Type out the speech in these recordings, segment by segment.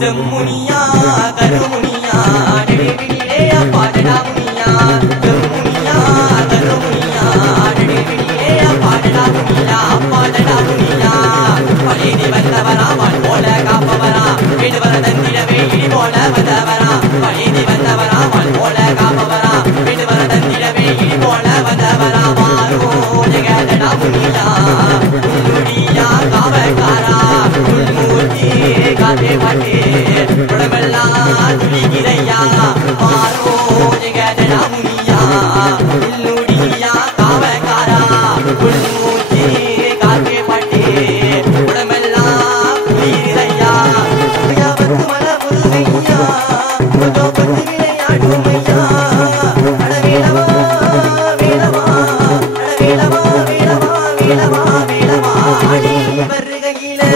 Semunia Garunia Deviya Padana Munia Semunia Garunia Deviya Padana Munia Padana Munia Palidi Vandavara Valpola Kapavara Vidvara Dandidave Idipola Vandavara Palidi Vandavara Valpola Kapavara Vidvara Dandidave Idipola Vandavara Varu Jagadana Munia Mudia Kavakara Mulmurti Kate Pate Pradamalla Tuligiraya Varu Jagadana Munia Mulmudiya Kavakara Mulmurti Kate Pate Pradamalla Tuligiraya Yavattumala Murugaiya Mudopatti Vilayadumaiya Adavelava Velava Adavelava Velava Velava Velava Adi Varugayila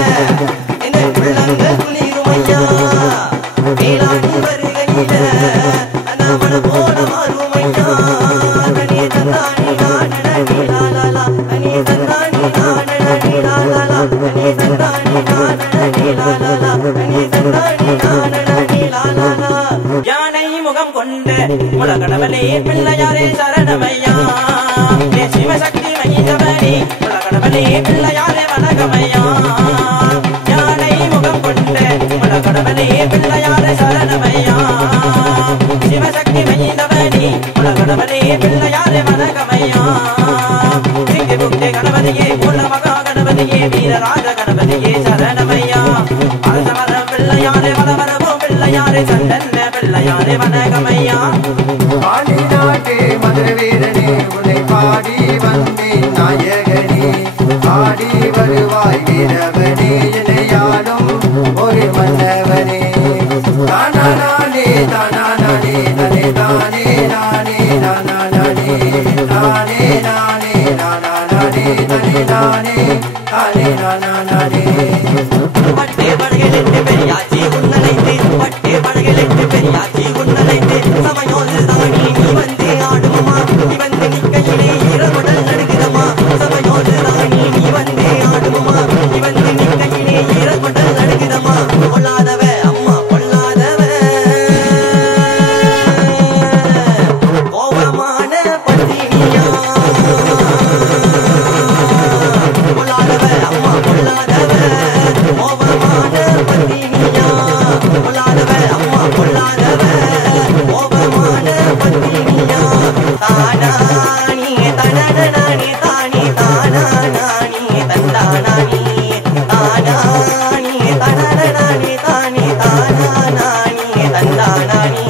Enna ullangal tulirumayya Velani Varugayila Anamana Pola Marumayya Tani Tandani Nanani Lalala Tani Tandani Nanani Lalala Tani Tandani Nanani Lalala Tani Tandani Nanani Lalala Yanai Mugam Konde Mulagadavale Pillayare Saramayya Shiva Shakti Mahindavani Mulagadavale Pillayare Vanagamaya Yanai Mugam Konde Mulagadavale Pillayare Saramayya Shiva Shakti Mahindavani Mulagadavale Pillayare Vanagamaya Singhe Bukte Ganavadiye Purnamaga Ganavadiye Veera Raja Ganavadiye Saramayya Asamara Pillayare Vanavaravu Pillayare Chandanna Pillayare Vanagamaya Paadi naate Madura Veerane Unai paadi vandeen Nayagane Paadi varuvai Veeravane Enayaalum Oru mannavane Tananane Tananane Nane Tane Nane Nananane Tane Nane Nananane Tane Nane Tane Nananane பட்டே படகலெட்டு பெரியாச்சி உன்னலைந்து பட்டே படகலெட்டு பெரியாச்சி உன்னலைந்து சமயோது தானி நீ வந்து ஆடுமா நீ வந்து நிக்கையிலே இரவுடல் நடுக்குதமா சமயோது தானி நீ வந்து ஆடுமா நீ வந்து நிக்கையிலே இரவுடல் நடுக்குதமா பொல்லாதவ அம்மா பொல்லாதவ கோபமான பத்தினியா பொல்லாதவ அம்மா பொல்லாதவ கோபமான பத்தினியா பொல்லாதவ அம்மா பொல்லாதவ கோபமான பத்தினியா தானானி தனனனி தானி தானானி தந்தானானி தானானி தனனனி தானி தானானி தந்தானானி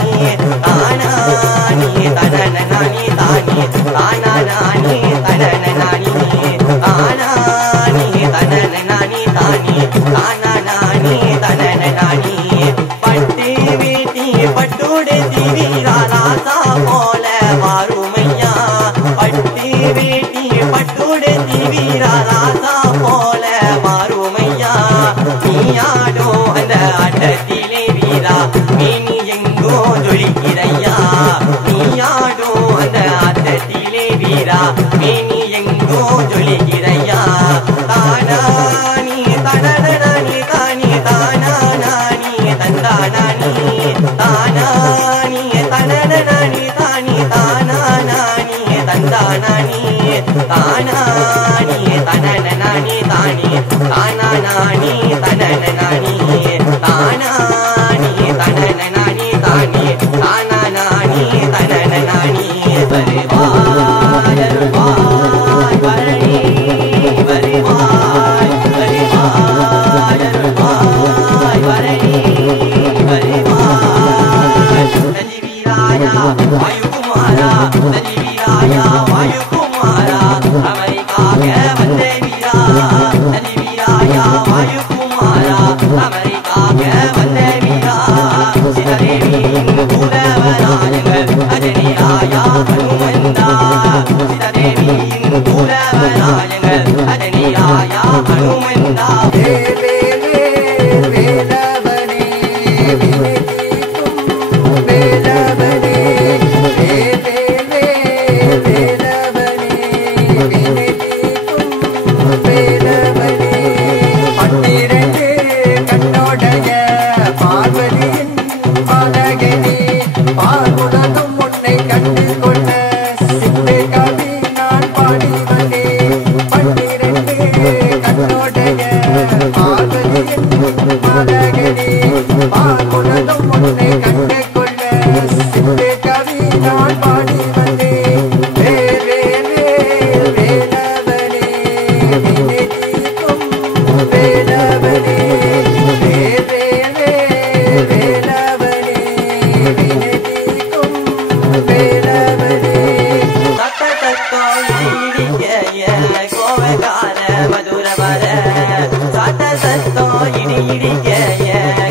தானானி தனனனி தானி தானானி தனனனி தானானி தனனனி தானி தானானி தனனனி பட்டு வீட்டி பட்டுடு திவிராசா போல வாருமையா பட்டு வீட்டி பட்டுடு திவிராசா போல வாருமையா நீயாடோ அந்த ஆட்டத்திலே வீரா மீனி எங்கோ ஜொலிக்கிறையா நீயாடோ அந்த ஆட்டத்திலே வீரா மீனி எங்கோ ஜொலிக்கிறையா தானானி தனனனி தானி தானானி தந்தானானி தானானி தனனனி தானி தானானி தந்தானானி தானானி தனனனி தானி தானானி தனனனி தானானி தனனனி தானி தானானி தனனனி வருவாய் வருவாய் வரணி வருவாய் வருவாய் வருவாய் வரணி வருவாய் நஜிவீராயா வாயுகுமாரா நஜிவீராயா வாயுகுமாரா அமெரிக்காக வந்தே வீரா நஜிவீராயா வாயுகுமாரா அமெரிக்கா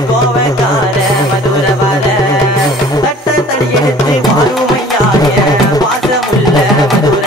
கோவக்கார மதுரவார தட்ட தடி எடுத்து வாருமையா பாசமுள்ள மதுர